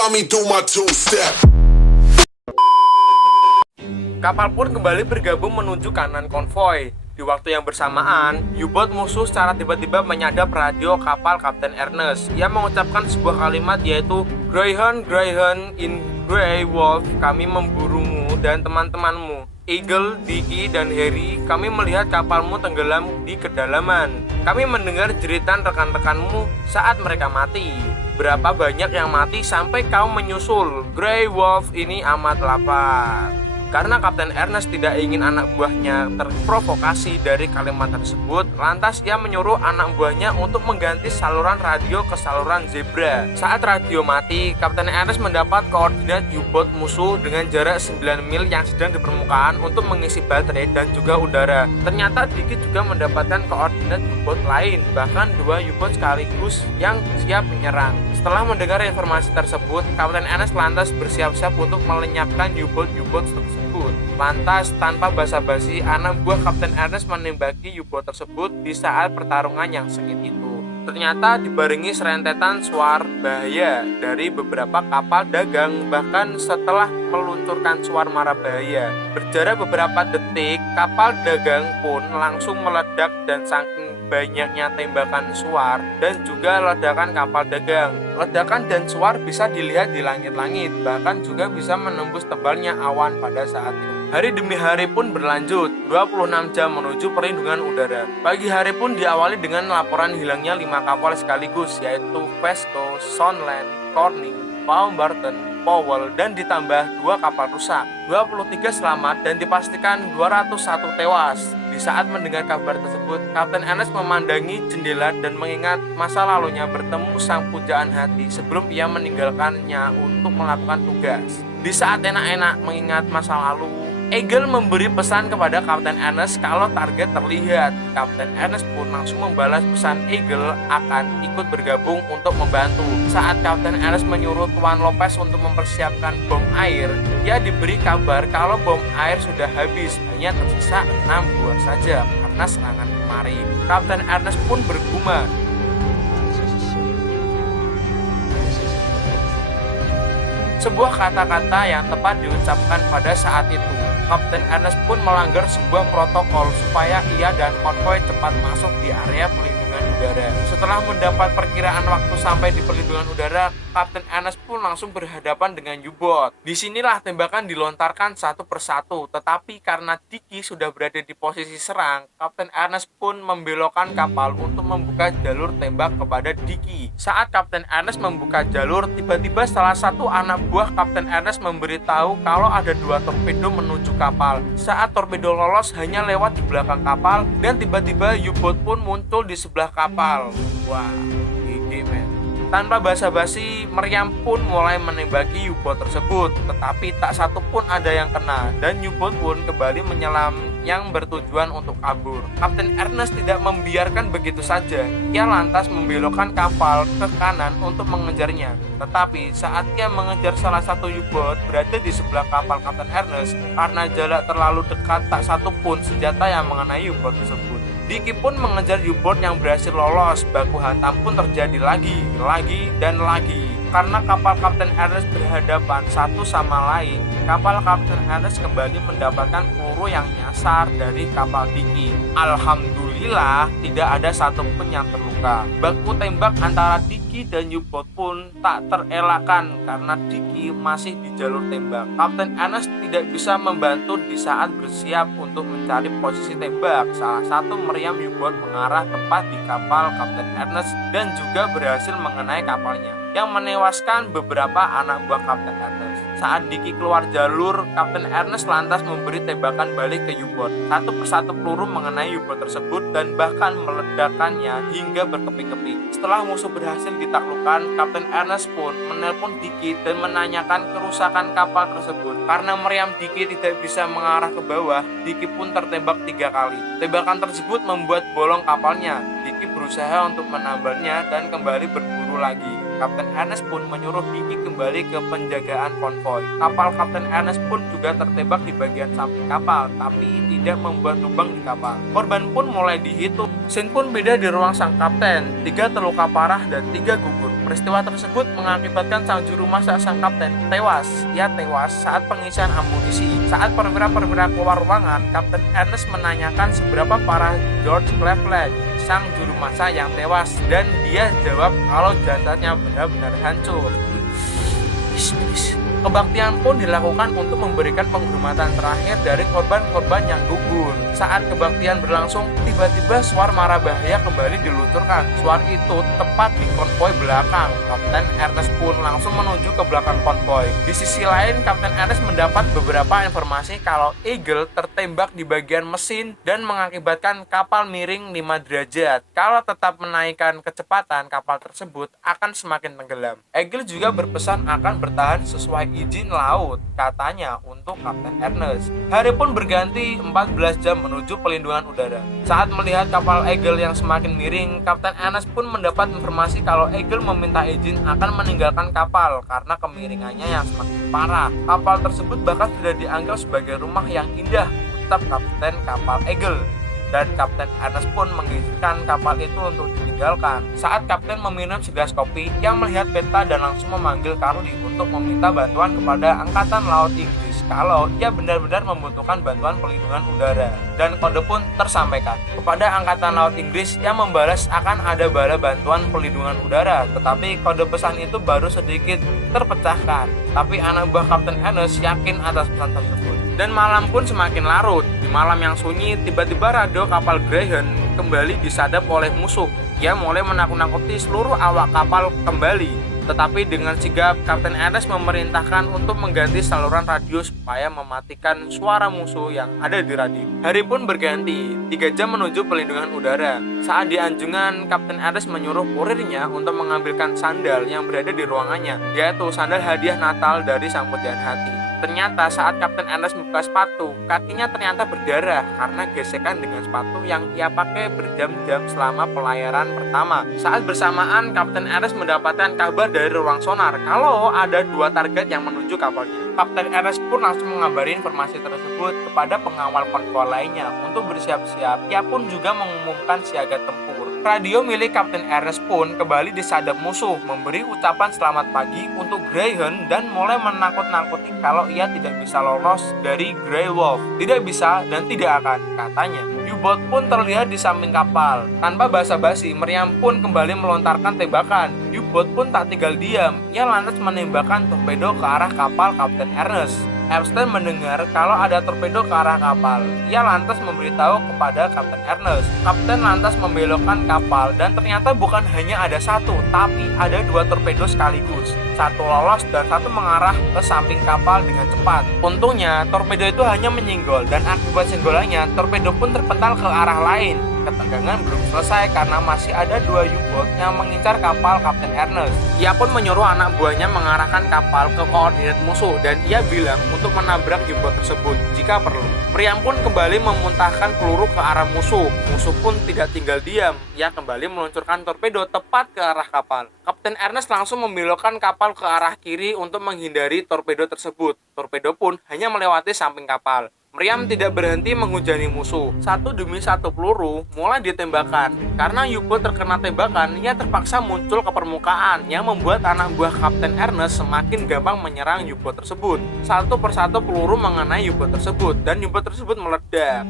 find me do my two-step. Kapal pun kembali bergabung menuju kanan konvoi. Di waktu yang bersamaan, U-boat musuh secara tiba-tiba menyadap radio kapal Kapten Ernest. Ia mengucapkan sebuah kalimat yaitu Greyhound, Greyhound in Grey Wolf, kami memburumu dan teman-temanmu. Eagle, Dicky, dan Harry, kami melihat kapalmu tenggelam di kedalaman. Kami mendengar jeritan rekan-rekanmu saat mereka mati. Berapa banyak yang mati sampai kau menyusul? Grey Wolf ini amat lapar. Karena Kapten Ernest tidak ingin anak buahnya terprovokasi dari kalimat tersebut, lantas ia menyuruh anak buahnya untuk mengganti saluran radio ke saluran zebra. Saat radio mati, Kapten Ernest mendapat koordinat U-boat musuh dengan jarak 9 mil yang sedang di permukaan untuk mengisi baterai dan juga udara. Ternyata Dicky juga mendapatkan koordinat U-boat lain, bahkan 2 U-boat sekaligus yang siap menyerang. Setelah mendengar informasi tersebut, Kapten Ernest lantas bersiap-siap untuk melenyapkan U-boat tersebut. Lantas, tanpa basa-basi, anak buah Kapten Ernest menembaki U-boat tersebut di saat pertarungan yang sengit itu. Ternyata dibarengi serentetan suar bahaya dari beberapa kapal dagang, bahkan setelah meluncurkan suar mara bahaya. Berjarak beberapa detik, kapal dagang pun langsung meledak dan saking banyaknya tembakan suar dan juga ledakan kapal dagang. Ledakan dan suar bisa dilihat di langit-langit, bahkan juga bisa menembus tebalnya awan pada saat itu. Hari demi hari pun berlanjut, 26 jam menuju perlindungan udara. Pagi hari pun diawali dengan laporan hilangnya 5 kapal sekaligus, yaitu Vesco, Sunland, Corning, Paumbarton, Powell, dan ditambah 2 kapal rusak. 23 selamat dan dipastikan 201 tewas. Di saat mendengar kabar tersebut, Kapten Ernest memandangi jendela dan mengingat masa lalunya bertemu sang pujaan hati sebelum ia meninggalkannya untuk melakukan tugas. Di saat enak-enak mengingat masa lalu, Eagle memberi pesan kepada Kapten Ernest kalau target terlihat. Kapten Ernest pun langsung membalas pesan Eagle akan ikut bergabung untuk membantu. Saat Kapten Ernest menyuruh Tuan Lopez untuk mempersiapkan bom air, ia diberi kabar kalau bom air sudah habis, hanya tersisa 6 buah saja karena serangan kemarin. Kapten Ernest pun bergumam, sebuah kata-kata yang tepat diucapkan pada saat itu. Kapten Ernest pun melanggar sebuah protokol supaya ia dan konvoi cepat masuk di area pelindungan udara. Setelah mendapat perkiraan waktu sampai di pelindungan udara, Kapten Ernest pun langsung berhadapan dengan U-boat. Disinilah tembakan dilontarkan satu persatu, tetapi karena Dicky sudah berada di posisi serang, Kapten Ernest pun membelokkan kapal untuk membuka jalur tembak kepada Dicky. Saat Kapten Ernest membuka jalur, tiba-tiba salah satu anak buah Kapten Ernest memberitahu kalau ada 2 torpedo menuju kapal. Saat torpedo lolos hanya lewat di belakang kapal dan tiba-tiba U-boat pun muncul di sebelah kapal. Wah, GG men. Tanpa basa-basi, Meriam pun mulai menembaki U-boat tersebut, tetapi tak satu pun ada yang kena, dan U-boat pun kembali menyelam yang bertujuan untuk kabur. Kapten Ernest tidak membiarkan begitu saja. Ia lantas membelokkan kapal ke kanan untuk mengejarnya. Tetapi saat ia mengejar salah satu U-boat berada di sebelah kapal Kapten Ernest, karena jarak terlalu dekat, tak satu pun senjata yang mengenai U-boat tersebut. Dicky pun mengejar U-boat yang berhasil lolos. Baku hantam pun terjadi lagi, dan lagi. Karena kapal Kapten Ernest berhadapan satu sama lain, kapal Kapten Ernest kembali mendapatkan peluru yang nyasar dari kapal Dicky. Alhamdulillah, tidak ada satupun yang terluka. Baku tembak antara Dicky dan U-boat pun tak terelakkan karena Dicky masih di jalur tembak. Kapten Ernest tidak bisa membantu di saat bersiap untuk mencari posisi tembak. Salah satu meriam U-boat mengarah tepat di kapal Kapten Ernest dan juga berhasil mengenai kapalnya, yang menewaskan beberapa anak buah Kapten Ernest. Saat Dicky keluar jalur, Kapten Ernest lantas memberi tembakan balik ke U-boat. Satu persatu peluru mengenai U-boat tersebut dan bahkan meledakkannya hingga berkeping-keping. Setelah musuh berhasil ditaklukkan, Kapten Ernest pun menelpon Dicky dan menanyakan kerusakan kapal tersebut. Karena meriam Dicky tidak bisa mengarah ke bawah, Dicky pun tertembak 3 kali. Tembakan tersebut membuat bolong kapalnya. Dicky berusaha untuk menambalnya dan kembali berburu lagi. Kapten Ernest pun menyuruh Dicky kembali ke penjagaan konvoi. Kapal Kapten Ernest pun juga tertembak di bagian samping kapal, tapi tidak membuat lubang di kapal. Korban pun mulai dihitung. Scene pun beda di ruang sang kapten, 3 terluka parah dan 3 gugur. Peristiwa tersebut mengakibatkan sang juru masak sang kapten tewas. Ia tewas saat pengisian amunisi. Saat perwira-perwira keluar ruangan, Kapten Ernest menanyakan seberapa parah George Cleveland, sang juru masak yang tewas, dan dia jawab kalau jasadnya benar-benar hancur. Kebaktian pun dilakukan untuk memberikan penghormatan terakhir dari korban-korban yang gugur. Saat kebaktian berlangsung, tiba-tiba suara marah bahaya kembali diluncurkan. Suara itu tepat di konvoi belakang. Kapten Ernest pun langsung menuju ke belakang konvoi. Di sisi lain, Kapten Ernest mendapat beberapa informasi kalau Eagle tertembak di bagian mesin dan mengakibatkan kapal miring 5 derajat. Kalau tetap menaikkan kecepatan, kapal tersebut akan semakin tenggelam. Eagle juga berpesan akan bertahan sesuai izin laut, katanya untuk Kapten Ernest. Hari pun berganti 14 jam menuju pelindungan udara. Saat melihat kapal Eagle yang semakin miring, Kapten Ernest pun mendapat informasi kalau Eagle meminta izin akan meninggalkan kapal karena kemiringannya yang semakin parah. Kapal tersebut bahkan sudah dianggap sebagai rumah yang indah, ucap kapten kapal Eagle. Dan Kapten Ernest pun mengizinkan kapal itu untuk ditinggalkan. Saat kapten meminum segelas kopi, ia melihat peta dan langsung memanggil Carly untuk meminta bantuan kepada Angkatan Laut Inggris kalau ia benar-benar membutuhkan bantuan pelindungan udara. Dan kode pun tersampaikan kepada Angkatan Laut Inggris yang membalas akan ada bala bantuan pelindungan udara, tetapi kode pesan itu baru sedikit terpecahkan. Tapi anak buah Kapten Ernest yakin atas pesan tersebut. Dan malam pun semakin larut. Di malam yang sunyi, tiba-tiba radio kapal Greyhound kembali disadap oleh musuh. Ia mulai menakut-nakuti seluruh awak kapal kembali. Tetapi dengan sigap, Kapten Ernest memerintahkan untuk mengganti saluran radio supaya mematikan suara musuh yang ada di radio. Hari pun berganti, 3 jam menuju pelindungan udara. Saat di anjungan, Kapten Ernest menyuruh kurirnya untuk mengambilkan sandal yang berada di ruangannya, yaitu sandal hadiah Natal dari Sang Pujian Hati. Ternyata saat Kapten Ernest membuka sepatu, kakinya ternyata berdarah karena gesekan dengan sepatu yang ia pakai berjam-jam selama pelayaran pertama. Saat bersamaan, Kapten Ernest mendapatkan kabar dari ruang sonar kalau ada 2 target yang menuju kapalnya. Kapten Ernest pun langsung mengabari informasi tersebut kepada pengawal konvoi lainnya untuk bersiap-siap. Ia pun juga mengumumkan siaga tempur. Radio milik Kapten Ernest pun kembali disadap musuh, memberi ucapan selamat pagi untuk Greyhound dan mulai menakut-nakuti kalau ia tidak bisa lolos dari Grey Wolf. Tidak bisa dan tidak akan, katanya. U-boat pun terlihat di samping kapal. Tanpa basa-basi, Meriam pun kembali melontarkan tembakan. U-boat pun tak tinggal diam. Ia lantas menembakkan torpedo ke arah kapal Kapten Ernest. Epstein mendengar kalau ada torpedo ke arah kapal. Ia lantas memberitahu kepada Kapten Ernest. Kapten lantas membelokkan kapal dan ternyata bukan hanya ada 1, tapi ada 2 torpedo sekaligus. 1 lolos dan 1 mengarah ke samping kapal dengan cepat. Untungnya, torpedo itu hanya menyinggol dan akibat singgolannya, torpedo pun terpental ke arah lain. Ketegangan belum selesai karena masih ada 2 U-boat yang mengincar kapal Kapten Ernest. Ia pun menyuruh anak buahnya mengarahkan kapal ke koordinat musuh dan ia bilang untuk menabrak U-boat tersebut jika perlu. Meriam pun kembali memuntahkan peluru ke arah musuh. Musuh pun tidak tinggal diam. Ia kembali meluncurkan torpedo tepat ke arah kapal. Kapten Ernest langsung membelokkan kapal ke arah kiri untuk menghindari torpedo tersebut. Torpedo pun hanya melewati samping kapal. Meriam tidak berhenti menghujani musuh. 1 demi 1 peluru mulai ditembakkan. Karena U-boat terkena tembakan, ia terpaksa muncul ke permukaan yang membuat anak buah Kapten Ernest semakin gampang menyerang U-boat tersebut. 1 persatu peluru mengenai U-boat tersebut dan U-boat tersebut meledak.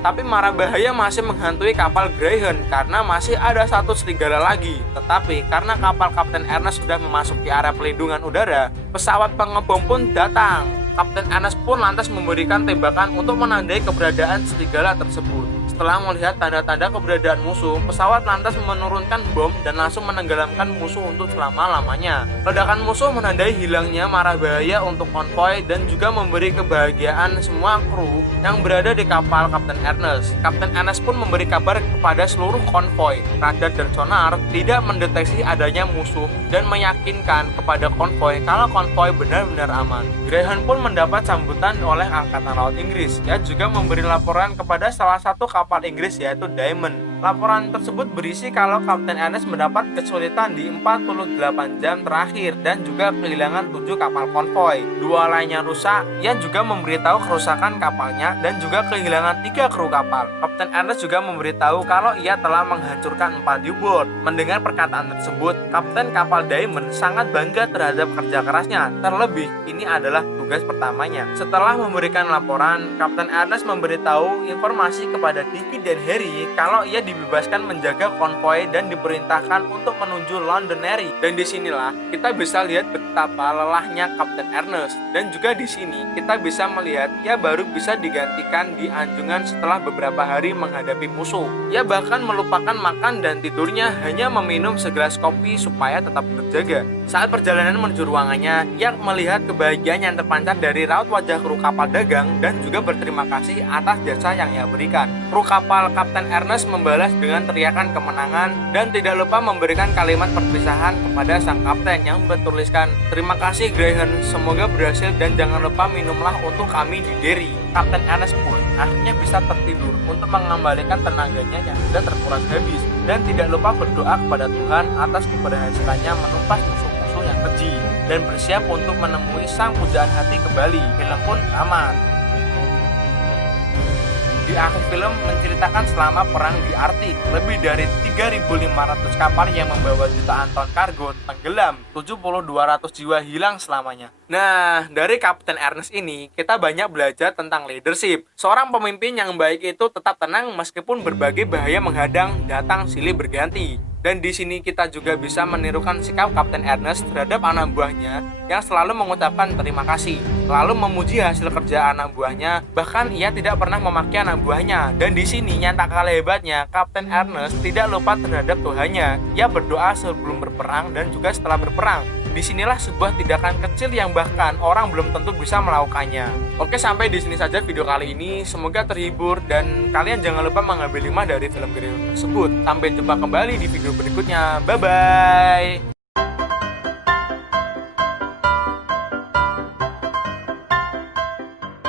Tapi mara bahaya masih menghantui kapal Greyhound karena masih ada 1 serigala lagi. Tetapi karena kapal Kapten Ernest sudah memasuki area pelindungan udara, pesawat pengebom pun datang. Kapten Ernest pun lantas memberikan tembakan untuk menandai keberadaan serigala tersebut. Setelah melihat tanda-tanda keberadaan musuh, pesawat lantas menurunkan bom dan langsung menenggelamkan musuh untuk selama-lamanya. Ledakan musuh menandai hilangnya mara bahaya untuk konvoi dan juga memberi kebahagiaan semua kru yang berada di kapal Kapten Ernest. Kapten Ernest pun memberi kabar kepada seluruh konvoi. Radar dan sonar tidak mendeteksi adanya musuh dan meyakinkan kepada konvoi kalau konvoi benar-benar aman. Greyhound pun mendapat sambutan oleh Angkatan Laut Inggris. Ia juga memberi laporan kepada salah satu kapal kapal Inggris yaitu Diamond. Laporan tersebut berisi kalau Kapten Ernest mendapat kesulitan di 48 jam terakhir dan juga kehilangan 7 kapal konvoi. 2 lainnya rusak. Ia juga memberitahu kerusakan kapalnya dan juga kehilangan 3 kru kapal. Kapten Ernest juga memberitahu kalau ia telah menghancurkan 4 U-boat. Mendengar perkataan tersebut, Kapten kapal Diamond sangat bangga terhadap kerja kerasnya. Terlebih, ini adalah tugas pertamanya. Setelah memberikan laporan, Kapten Ernest memberitahu informasi kepada Dickie dan Harry kalau ia dibebaskan menjaga konvoi dan diperintahkan untuk menuju Londonderry. Dan disinilah kita bisa lihat betapa lelahnya Kapten Ernest. Dan juga di sini kita bisa melihat ia baru bisa digantikan di Anjungan setelah beberapa hari menghadapi musuh. Ia bahkan melupakan makan dan tidurnya, hanya meminum segelas kopi supaya tetap terjaga. Saat perjalanan menuju ruangannya, ia melihat kebahagiaan yang terpancar dari raut wajah kru kapal dagang dan juga berterima kasih atas jasa yang ia berikan. Kru kapal Kapten Ernest membalas dengan teriakan kemenangan dan tidak lupa memberikan kalimat perpisahan kepada sang kapten yang bertuliskan, "Terima kasih Graham, semoga berhasil dan jangan lupa minumlah untuk kami di Derry." Kapten Ernest pun akhirnya bisa tertidur untuk mengembalikan tenaganya yang sudah terkuras habis dan tidak lupa berdoa kepada Tuhan atas keberhasilannya menumpas musuh-musuh yang keji dan bersiap untuk menemui sang pujaan hati kembali. Film pun tamat. Di akhir film menceritakan selama perang di Arktik, lebih dari 3.500 kapal yang membawa jutaan ton kargo tenggelam, 7.200 jiwa hilang selamanya. Nah, dari Kapten Ernest ini, kita banyak belajar tentang leadership. Seorang pemimpin yang baik itu tetap tenang meskipun berbagai bahaya menghadang, datang silih berganti. Dan di sini kita juga bisa menirukan sikap Kapten Ernest terhadap anak buahnya yang selalu mengucapkan terima kasih, lalu memuji hasil kerja anak buahnya, bahkan ia tidak pernah memaki anak buahnya. Dan di sini nyata kalah hebatnya, Kapten Ernest tidak lupa terhadap Tuhannya. Ia berdoa sebelum berperang dan juga setelah berperang. Disinilah sebuah tindakan kecil yang bahkan orang belum tentu bisa melakukannya. Oke, sampai di sini saja video kali ini. Semoga terhibur dan kalian jangan lupa mengambil hikmah dari film Graham tersebut. Sampai jumpa kembali di video berikutnya. Bye bye.